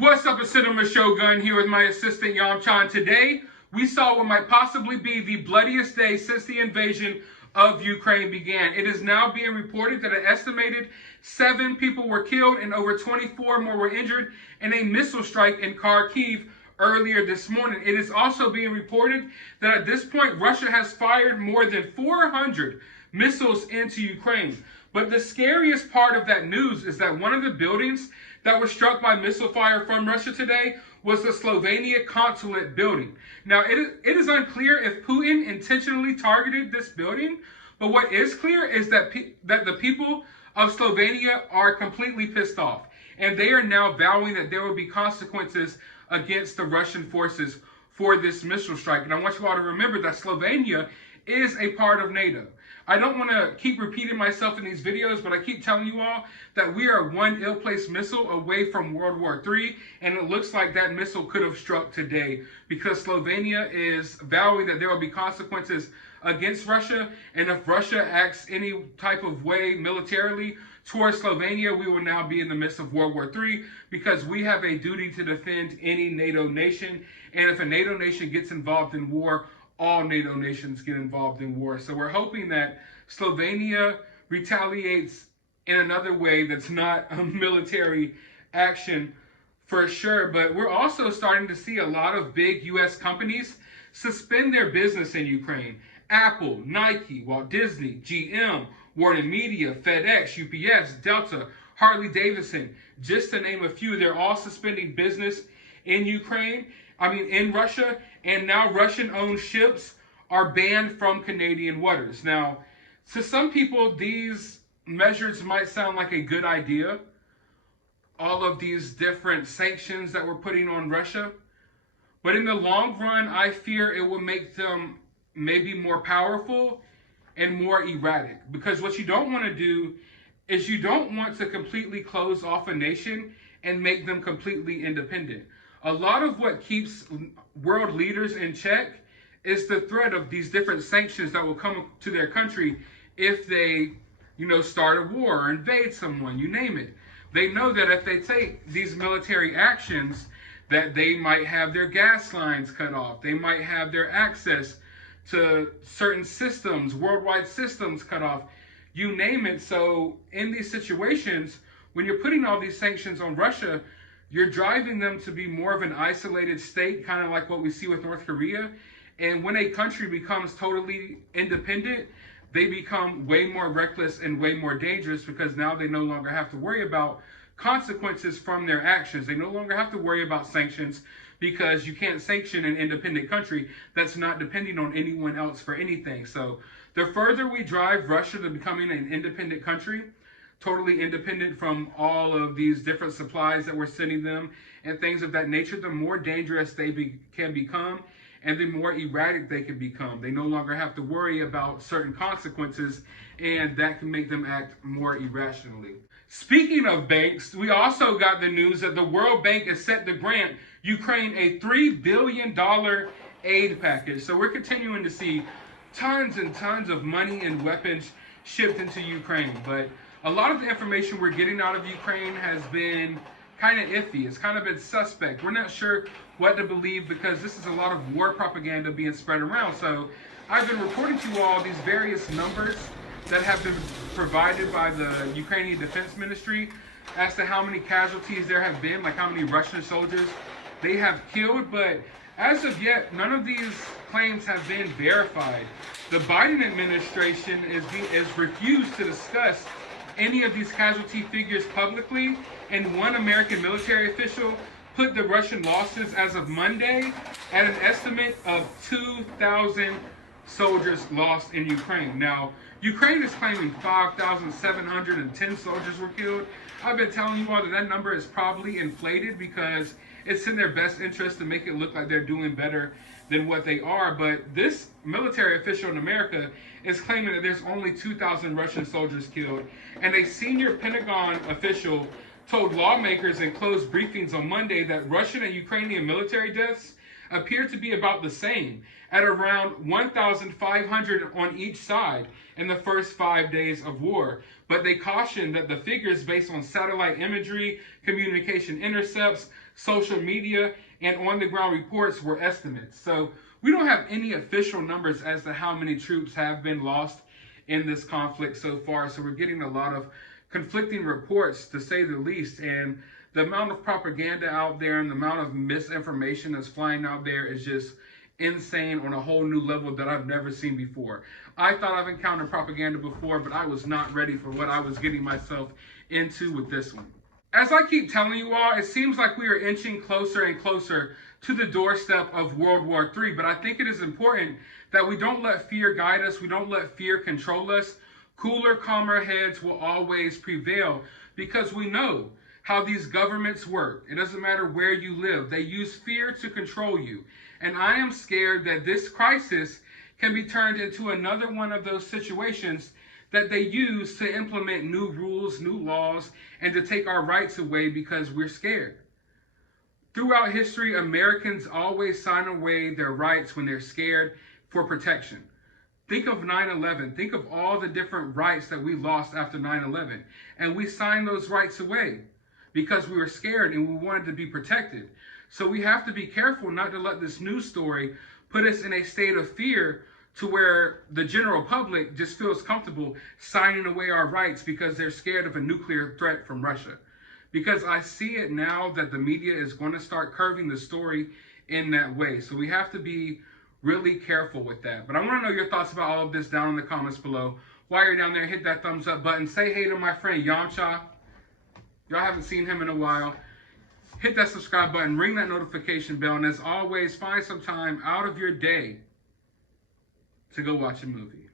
What's up, it's Cinema Shogun here with my assistant Yamchan. Today, we saw what might possibly be the bloodiest day since the invasion of Ukraine began. It is now being reported that an estimated 7 people were killed and over 24 more were injured in a missile strike in Kharkiv earlier this morning. It is also being reported that at this point, Russia has fired more than 400 missiles into Ukraine. But the scariest part of that news is that one of the buildings that was struck by missile fire from Russia today was the Slovenia Consulate building. Now, it is unclear if Putin intentionally targeted this building, but what is clear is that the people of Slovenia are completely pissed off, and they are now vowing that there will be consequences against the Russian forces for this missile strike. And I want you all to remember that Slovenia is a part of NATO. I don't want to keep repeating myself in these videos, but I keep telling you all that we are one ill-placed missile away from World War III, and it looks like that missile could have struck today because Slovenia is vowing that there will be consequences against Russia, and if Russia acts any type of way militarily towards Slovenia, we will now be in the midst of World War III because we have a duty to defend any NATO nation, and if a NATO nation gets involved in war, all NATO nations get involved in war. So we're hoping that Slovenia retaliates in another way that's not a military action for sure. But we're also starting to see a lot of big U.S. companies suspend their business in Ukraine. Apple, Nike, Walt Disney, GM, Warner Media, FedEx, UPS, Delta, Harley Davidson, just to name a few. They're all suspending business in in Russia, and now Russian-owned ships are banned from Canadian waters. Now, to some people, these measures might sound like a good idea, all of these different sanctions that we're putting on Russia, but in the long run, I fear it will make them maybe more powerful and more erratic, because what you don't want to do is you don't want to completely close off a nation and make them completely independent. A lot of what keeps world leaders in check is the threat of these different sanctions that will come to their country if they, start a war or invade someone, you name it. They know that if they take these military actions, that they might have their gas lines cut off. They might have their access to certain systems, worldwide systems cut off, you name it. So in these situations, when you're putting all these sanctions on Russia, you're driving them to be more of an isolated state, kind of like what we see with North Korea. And when a country becomes totally independent, they become way more reckless and way more dangerous because now they no longer have to worry about consequences from their actions. They no longer have to worry about sanctions because you can't sanction an independent country that's not depending on anyone else for anything. So the further we drive Russia to becoming an independent country, totally independent from all of these different supplies that we're sending them and things of that nature, the more dangerous they can become and the more erratic they can become. They no longer have to worry about certain consequences, and that can make them act more irrationally. Speaking of banks, we also got the news that the World Bank is set to grant Ukraine a $3 billion aid package. So we're continuing to see tons and tons of money and weapons shipped into Ukraine, but a lot of the information we're getting out of Ukraine has been kind of iffy. It's kind of been suspect. We're not sure what to believe because this is a lot of war propaganda being spread around. So I've been reporting to you all these various numbers that have been provided by the Ukrainian Defense Ministry as to how many casualties there have been, like how many Russian soldiers they have killed. But as of yet, none of these claims have been verified. The Biden administration is refused to discuss any of these casualty figures publicly, and one American military official put the Russian losses as of Monday at an estimate of 2,000 soldiers lost in Ukraine. Now, Ukraine is claiming 5,710 soldiers were killed. I've been telling you all that number is probably inflated because it's in their best interest to make it look like they're doing better than what they are. But this military official in America is claiming that there's only 2,000 Russian soldiers killed. And a senior Pentagon official told lawmakers in closed briefings on Monday that Russian and Ukrainian military deaths appear to be about the same, at around 1,500 on each side in the first 5 days of war. But they cautioned that the figures based on satellite imagery, communication intercepts, social media and on-the-ground reports were estimates. So we don't have any official numbers as to how many troops have been lost in this conflict so far. So we're getting a lot of conflicting reports, to say the least. And the amount of propaganda out there and the amount of misinformation that's flying out there is just insane on a whole new level that I've never seen before. I thought I've encountered propaganda before, but I was not ready for what I was getting myself into with this one. As I keep telling you all, it seems like we are inching closer and closer to the doorstep of World War III, but I think it is important that we don't let fear guide us, we don't let fear control us. Cooler, calmer heads will always prevail, because we know how these governments work. It doesn't matter where you live. They use fear to control you. And I am scared that this crisis can be turned into another one of those situations that they use to implement new rules, new laws, and to take our rights away because we're scared. Throughout history, Americans always sign away their rights when they're scared for protection. Think of 9/11. Think of all the different rights that we lost after 9/11. And we signed those rights away because we were scared and we wanted to be protected. So we have to be careful not to let this news story put us in a state of fear to where the general public just feels comfortable signing away our rights because they're scared of a nuclear threat from Russia. Because I see it now that the media is going to start curving the story in that way. So we have to be really careful with that. But I want to know your thoughts about all of this down in the comments below. While you're down there, hit that thumbs up button. Say hey to my friend Yamcha. Y'all haven't seen him in a while. Hit that subscribe button, ring that notification bell, and as always, find some time out of your day to go watch a movie.